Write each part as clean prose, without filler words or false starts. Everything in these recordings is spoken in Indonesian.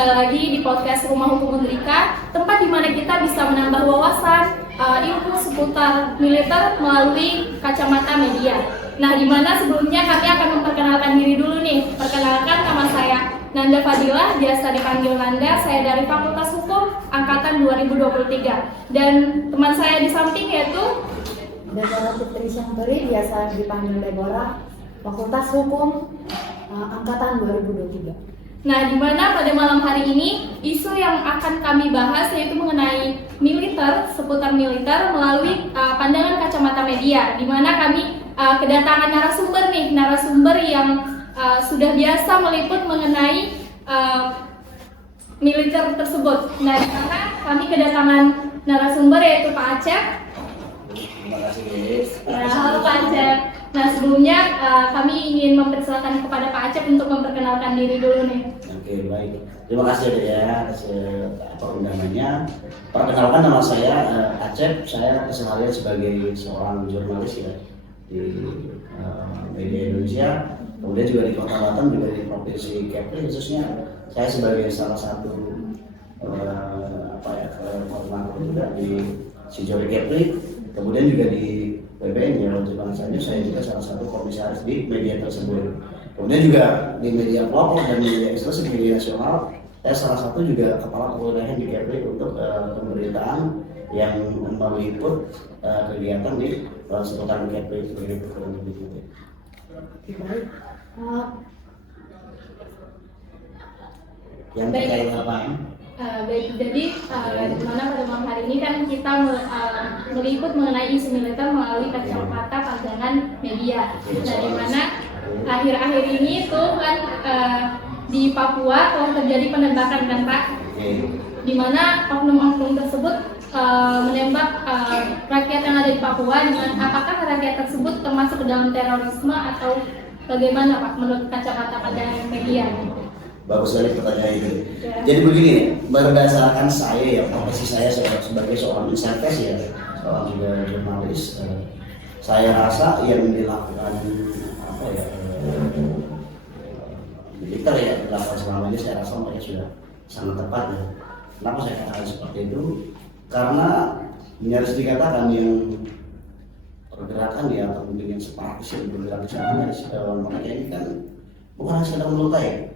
kembali lagi di podcast Rumah Hukum Undrika, tempat di mana kita bisa menambah wawasan, ilmu seputar militer melalui kacamata media. Nah, di mana sebelumnya kami akan memperkenalkan diri dulu nih. Perkenalkan, nama saya Nanda Fadilah, biasa dipanggil Nanda. Saya dari Fakultas Hukum Angkatan 2023. Dan teman saya di samping yaitu Deborah Fitri Syanturi, biasa dipanggil Deborah, Fakultas Hukum Angkatan 2023. Nah, di mana pada malam hari ini isu yang akan kami bahas yaitu mengenai militer, seputar militer melalui pandangan kacamata media, di mana kami kedatangan narasumber yang sudah biasa meliput mengenai militer tersebut. Nah, di mana kami kedatangan narasumber yaitu Pak Acep. Terima kasih, guys. Ya, halo Pak Acep. Nah, sebelumnya kami ingin mempersilakan kepada Pak Acep untuk memperkenalkan diri dulu nih. Oke, baik. Terima kasih ya atas undangannya. Perkenalkan, nama saya Acep. Saya keseharian sebagai seorang jurnalis ya di media Indonesia. Kemudian juga di Kota Batam, juga di Provinsi Kepri khususnya. Saya sebagai salah satu koordinator juga di Sijori Kepri. Kemudian juga di PBN ya, Wajib Bangsa News, saya juga salah satu komisaris di media tersebut. Kemudian juga di media pelopor dan media eksklusif media nasional, saya salah satu juga kepala kewilayahan di Kepri untuk pemberitaan yang meliput kegiatan di seputar Kepri sebagai kurang lebih gitu. Baik. Yang terkait apa? Baik, jadi di mana pada malam hari ini kan kita meliput mengenai isu militer melalui kacamata pandangan media. Nah, di mana akhir-akhir ini tuh kan di Papua telah terjadi penembakan kan Pak, di mana oknum-oknum tersebut menembak rakyat yang ada di Papua. Dengan apakah rakyat tersebut termasuk ke dalam terorisme atau bagaimana Pak menurut kacamata pandangan media? Bagus sekali pertanyaan itu. Jadi begini, berdasarkan saya ya, profesi saya sebagai seorang insider ya, seorang juga jurnalis, saya rasa yang dilakukan militer ya dilakukan selama ini, saya rasa mereka sudah sangat tepat ya. Kenapa saya katakan seperti itu? Karena ini harus dikatakan yang pergerakan ya atau mungkin yang separatis yang bergerak di sana, mereka ini kan bukan hanya sekedar melukai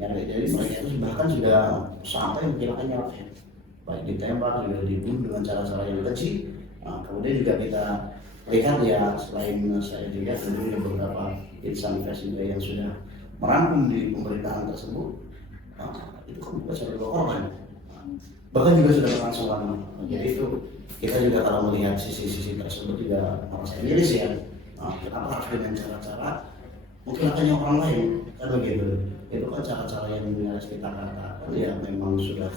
ya, jadi mereka itu bahkan sudah sampai menghilangkan nyawa ya, baik ditembak juga dibunuh dengan cara-cara yang keji. Nah, kemudian juga kita lihat ya, selain saya juga tentunya beberapa insan juga yang sudah merangkum di pemberitaan tersebut, itu kan bukan sebagai korban, bahkan juga sudah berlangsung lama. Jadi itu kita juga kalau melihat sisi-sisi tersebut juga merasa miris ya. Kenapa harus dengan cara-cara menghilangkan nyawa orang lain, kan begitu. Itu kan cara-cara yang harus kita katakan ya memang sudah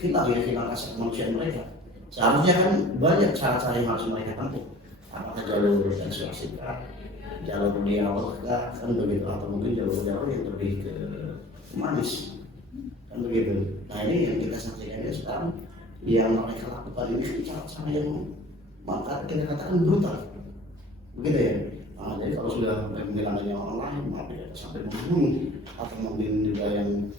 hilang rasa kemanusiaan mereka. Seharusnya kan banyak cara-cara yang harus mereka tempuh, apakah jalur persuasif, jalur dialog kan begitu, atau mungkin jalur-jalur yang lebih ke manis, kan begitu. Nah, ini yang kita saksikan sekarang yang mereka lakukan ini kan cara-cara yang maka kita katakan brutal, begitu ya. Nah, jadi kalau sudah menghilangkan nyawa orang lain, maka ya sampai membunuh atau mungkin juga yang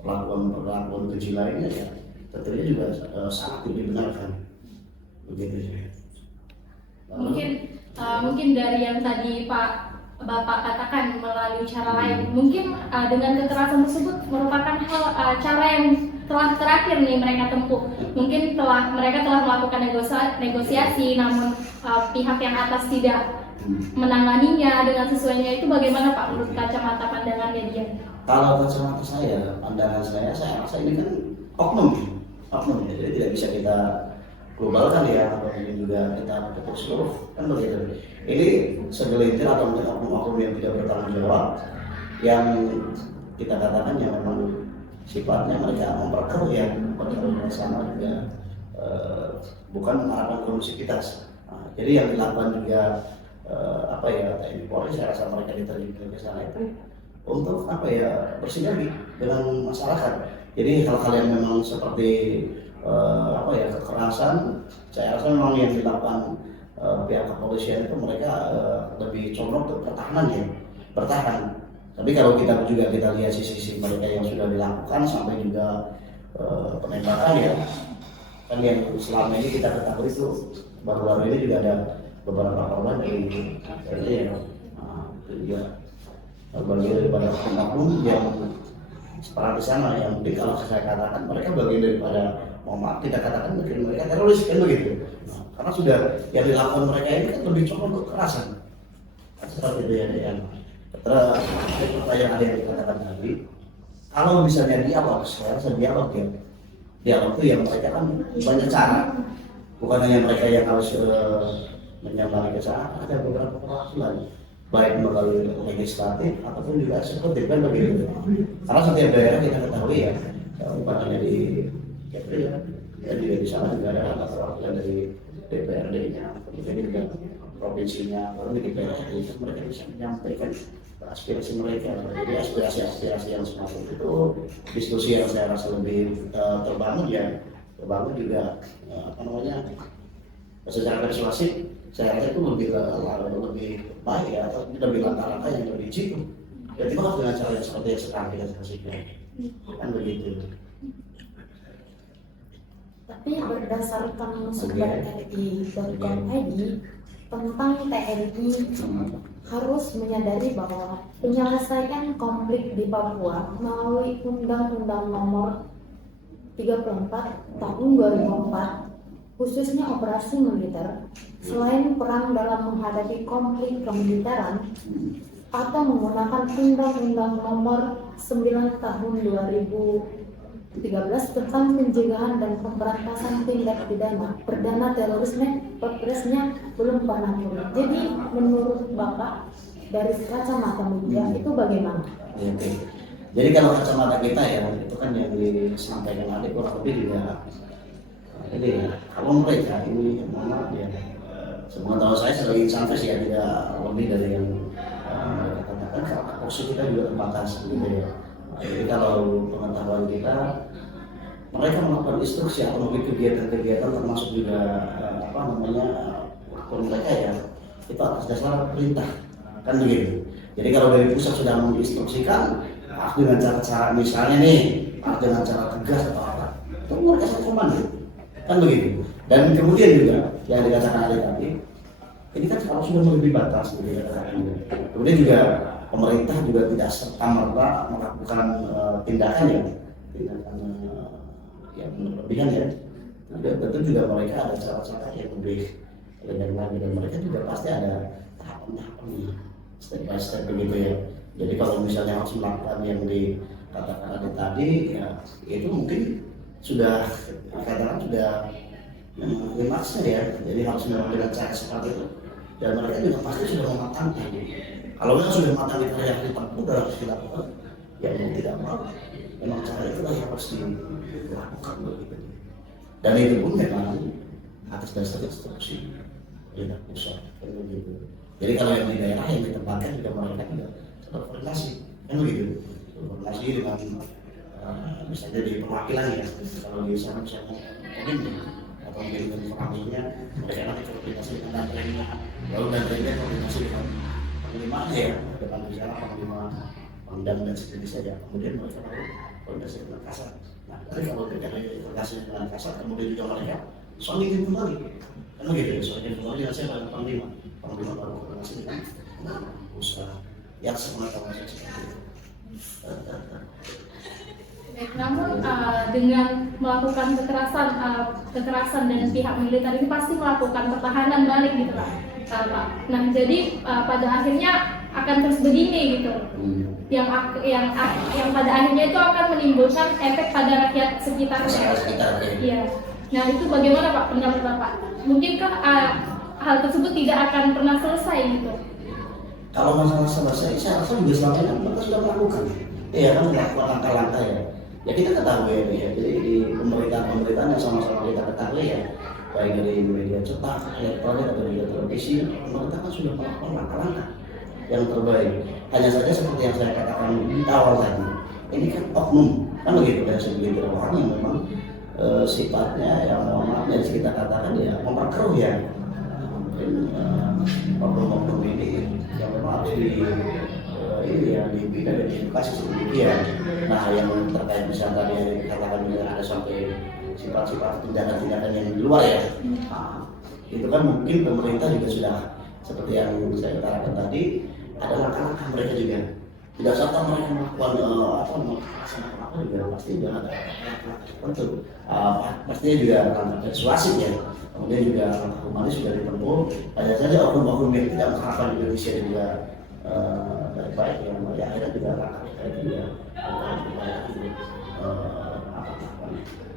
perlakuan keji lainnya ya, tentunya juga sangat dibenarkan, begitu ya. Mungkin dari yang tadi Bapak katakan melalui cara lain, mungkin dengan kekerasan tersebut merupakan cara yang telah terakhir nih mereka tempuh. Mungkin mereka telah melakukan negosiasi, namun pihak yang atas tidak menanganinya dengan sesuainya. Itu bagaimana Pak menurut kacamata pandangan media? Kalau kacamata saya, pandangan saya rasa ini kan oknum ya, jadi tidak bisa kita globalkan ya, atau mungkin juga kita tepuk seluruh, kan begitu. Ini segelintir atau mungkin oknum yang tidak bertanggung jawab, yang kita katakan yang memang sifatnya mereka memperkeruh ya, bersama juga bukan mengharapkan kondusivitas. Jadi yang dilakukan juga TNI Polri, saya rasa mereka diterjunkan ke sana itu untuk bersinergi dengan masyarakat. Jadi hal-hal yang memang seperti kekerasan, saya rasa memang yang dilakukan pihak kepolisian itu mereka lebih condong ke pertahanan ya, bertahan. Tapi kalau kita lihat sisi-sisi mereka yang sudah dilakukan sampai juga penembakan ya, kan yang selama ini kita ketahui itu baru-baru ini juga ada beberapa korban dari ya, itu juga bagian daripada oknum yang separah di sana yang mungkin kalau saya katakan mereka bagian daripada, mohon maaf kita katakan mungkin mereka teroris kan begitu. Karena sudah yang dilakukan mereka ini kan lebih condong ke kekerasan. Seperti itu ya. Terus pertanyaan yang dikatakan tadi, kalau misalnya dialog, saya rasa dialog itu yang mereka kan banyak cara, bukan hanya mereka yang harus menyambangi ke sana, ada beberapa perwakilan baik melalui legislatif ataupun juga eksekutif kan begitu. Karena setiap daerah kita ketahui ya, bukan hanya di Kepri ya, jadi di sana juga ada perwakilan dari DPRD-nya, kemudian juga provinsinya, lalu di DPRD mereka bisa menyampaikan aspirasi mereka. Jadi aspirasi yang semacam itu diskusi yang saya rasa lebih terbangun juga secara persuasif. Saya rasa itu lebih baik ya, atau lebih langkah-langkah yang lebih jitu. Jadi harus dengan cara yang seperti yang sekarang kita saksikan, kan begitu. Tapi berdasarkan sumber RI.com.id tentang TNI harus menyadari bahwa penyelesaian konflik di Papua melalui Undang-Undang Nomor 34 Tahun 2004 khususnya operasi militer, selain perang dalam menghadapi konflik kemiliteran atau menggunakan Undang-Undang Nomor 9 Tahun 2013 tentang pencegahan dan pemberantasan tindak pidana perdana terorisme, Perpresnya belum pernah turun. Jadi menurut Bapak dari kacamata media itu bagaimana? Oke. Jadi kalau kacamata kita ya, itu kan yang disampaikan tadi kurang lebih juga. Jadi kalau mereka ini maaf ya, semua tahu saya sebagai insan ya tidak lebih dari yang katakan karena porsi kita juga terbatas gitu ya. Jadi kalau pengetahuan kita, mereka melakukan instruksi atau mungkin kegiatan-kegiatan termasuk juga mereka ya, itu atas dasar perintah kan begitu. Jadi kalau dari pusat sudah menginstruksikan, dengan cara misalnya nih, dengan cara tegas atau apa, itu mereka satu komando. Kan begitu. Dan kemudian juga yang dikatakan tadi, ini kan kalau sudah melebihi batas, kemudian juga pemerintah juga tidak serta-merta melakukan tindakan yang berlebihan ya. Tentu juga mereka ada cara-cara yang lebih lagi dan mereka juga pasti ada tahapan-tahapan step by step begitu ya. Jadi kalau misalnya harus melakukan yang dikatakan tadi, ya itu mungkin sudah kadang sudah klimaksnya ya, jadi harus dengan cara seperti itu dan mereka juga pasti sudah mematangkan. Kalau mereka sudah matang di karya ditempuh dalam dilakukan, ya mau tidak mau memang cara itu yang harus dilakukan begitu. Dan itu pun memang atas dasar instruksi tidak pusat begitu. Jadi kalau yang di daerah yang ditempatkan juga mereka juga berkoordinasi kan begitu, berkoordinasi dengan misalnya di perwakilan ya, kalau di sana misalnya mungkin atau mungkin dengan perwakilannya mereka nanti koordinasi dengan danremnya, lalu danremnya koordinasi dengan panglimanya ya, dengan misalnya panglima Pangdam dan sejenisnya ya, kemudian mereka lalu koordinasi dengan Kasat. Nah, tapi kalau kita koordinasi dengan Kasat, kemudian juga mereka soalnya kembali, kan begitu ya, soalnya kembali hasil dengan panglima baru koordinasi dengan usaha yang semata-mata seperti itu. Namun dengan melakukan kekerasan dan pihak militer ini pasti melakukan pertahanan balik gitu Pak. Nah jadi pada akhirnya akan terus begini gitu. Yang pada akhirnya itu akan menimbulkan efek pada rakyat sekitar. Iya. Nah itu bagaimana Pak pendapat Bapak? Mungkinkah hal tersebut tidak akan pernah selesai gitu? Kalau masalah selesai, saya rasa juga selama ini mereka sudah melakukan. Iya kan melakukan langkah-langkah ya. Ya kita ketahui ya, jadi di pemerintahan yang sama-sama kita ketahui ya, baik dari media cetak, elektronik atau media televisi, pemerintah kan sudah melakukan langkah-langkah yang terbaik. Hanya saja seperti yang saya katakan di awal tadi, ini kan oknum, kan begitu dari segelintir orang yang memang sifatnya yang maafnya kita katakan ya memperkeruh ya, mungkin oknum-oknum ini yang memang harus ini ya dibina dan diedukasi sedemikian. Nah yang terkait misalnya tadi yang dikatakan juga ada sampai sifat-sifat tindakan-tindakan yang di luar ya, nah, itu kan mungkin pemerintah juga sudah seperti yang saya katakan tadi, ada langkah-langkah mereka juga. Tidak serta mereka melakukan apa juga pasti juga ada tertentu, pastinya juga akan persuasif ya. Kemudian juga humanis sudah ditempuh. Ada saja oknum-oknum yang tidak mengharapkan Indonesia juga baik yang akhirnya juga langkah itu ya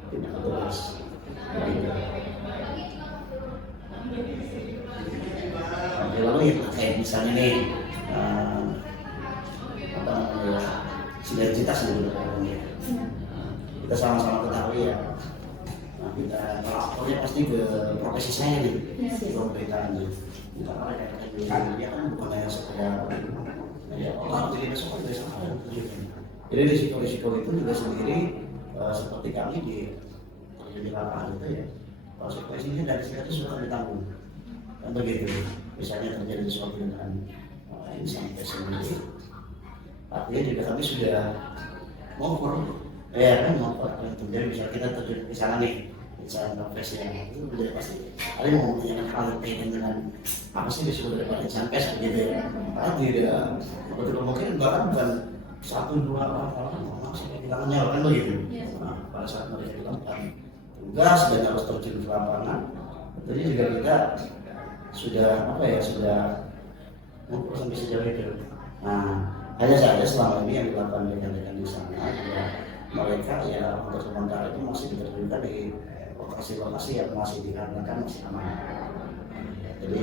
tidak terus lalu ya kayak misalnya nih apa namanya sinergitas gitu kita sama-sama ketahui ya. Nah, kita lapornya pasti ke profesi saya nih di pemerintahan nih. Dia kan bukan hanya sekedar ya orang jadi besok juga sama. Jadi risiko-risiko itu juga sendiri seperti kami di lapangan itu ya, konsekuensinya dari situ sudah ditanggung. Dan begitu, misalnya terjadi sesuatu dengan insan sendiri, artinya juga kami sudah mengukur, ya kan mengukur apa yang terjadi. Misalnya kita terjadi misalnya nih, misalnya profesi yang itu sudah pasti ada yang mempunyai hal yang kaitan dengan apa sih disebut daripada insan pes begitu ya. Karena tidak betul mungkin bahkan bukan 1-2 orang masih kehilangan kan begitu. Nah, pada saat mereka dilakukan tugas dan harus terjun ke lapangan, tentunya juga kita sudah apa ya sudah mengukur sampai sejauh itu. Nah, hanya saja selama ini yang dilakukan rekan-rekan di sana juga mereka ya untuk sementara itu masih diterjunkan di lokasi-lokasi yang masih dikarenakan masih aman. Jadi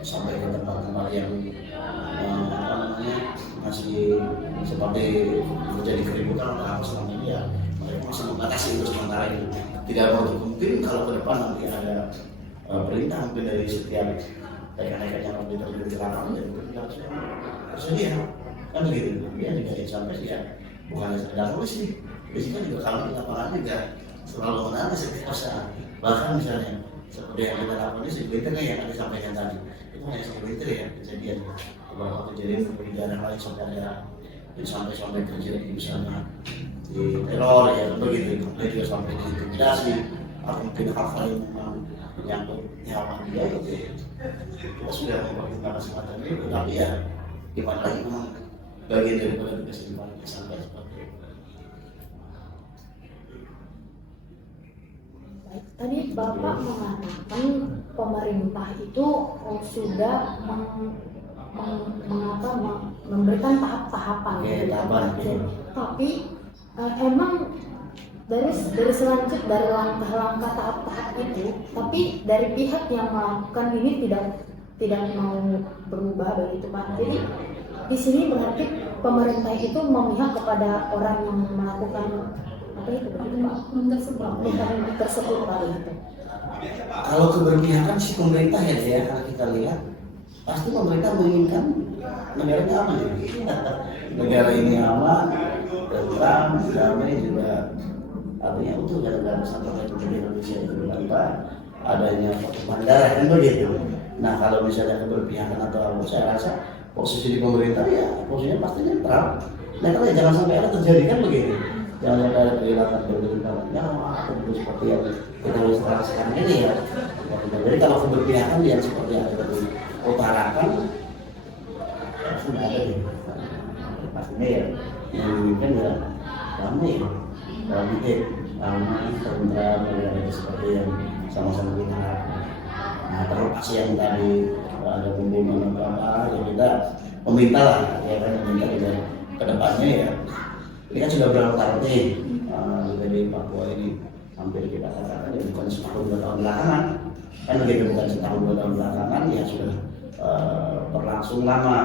sampai ke tempat-tempat yang apa namanya masih seperti terjadi keributan atau apa selama ini ya mereka masih membatasi untuk sementara itu. Tidak menutup mungkin kalau ke depan nanti ada perintah mungkin dari setiap rekan-rekan yang lebih terjun di lapangan dan mungkin harusnya bersedia kan begitu. Dia juga sampai ya bukan sekedar nulis nih, biasanya juga kalau di lapangan juga selalu menarik setiap saat. Bahkan misalnya seperti yang kita lakukan ini sebenarnya yang ada disampaikan tadi itu hanya seperti ya kejadian beberapa kejadian di daerah lain sampai terjadi misalnya di teror ya begitu, kemudian juga sampai di intimidasi atau mungkin hal-hal yang memang menyangkut nyawa dia gitu. Kita sudah mempertimbangkan semacam itu, tapi ya gimana lagi memang bagian daripada kesimpulan sampai seperti itu. Tadi Bapak mengatakan pemerintah itu sudah memberikan tahap-tahapan. Tapi emang dari selanjutnya dari langkah-langkah tahap-tahap itu, tapi dari pihak yang melakukan ini tidak mau berubah begitu Pak. Jadi di sini berarti pemerintah itu memihak kepada orang yang melakukan apa itu begitu Pak? Tersebut Pak gitu. Kalau keberpihakan si pemerintah ya kalau kita lihat pasti pemerintah menginginkan negaranya aman ya. Negara ini aman, tentram, damai juga artinya utuh negara Kesatuan Republik Indonesia itu tanpa adanya foto bandara kan begitu. Nah kalau misalnya keberpihakan atau apa, saya rasa posisi di pemerintah ya posisinya pasti netral. Netral ya jangan sampai ada terjadi kan begitu. Jangan sampai ada kehilangan berbenturannya atau seperti yang kita lihat sekarang ini ya. Jadi kalau keberpihakan yang seperti yang kita utarakan sudah ada nih. Pastinya ya menginginkan ya damai aman, tentram, seperti yang sama-sama kita harapkan. Nah terlepas yang tadi ada pembunuhan atau apa, ya kita meminta lah, ya kan meminta juga ke depannya ya. Ini kan sudah berlarut-larut nih, dari Papua ini hampir kita katakan ya bukan setahun 2 tahun belakangan, kan begitu bukan setahun 2 tahun belakangan ya sudah berlangsung lama.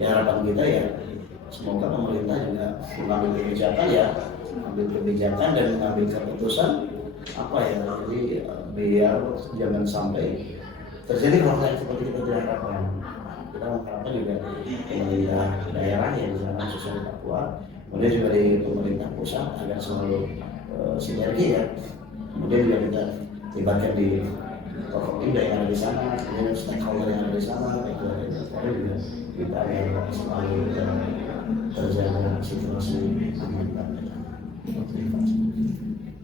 Ya harapan kita ya semoga pemerintah juga mengambil kebijakan ya, mengambil kebijakan dan mengambil keputusan apa ya, jadi biar jangan sampai terjadi hal yang seperti kita tidak harapkan. Kita mengharapkan juga pemerintah daerah yang di sana khususnya di Papua, kemudian juga di pemerintah pusat agar selalu sinergi ya. Kemudian juga kita libatkan di tokoh yang ada di sana, kemudian stakeholder yang ada di sana, baik dari masyarakat juga kita agar selalu terjaga situasi aman dan damai. Terima kasih.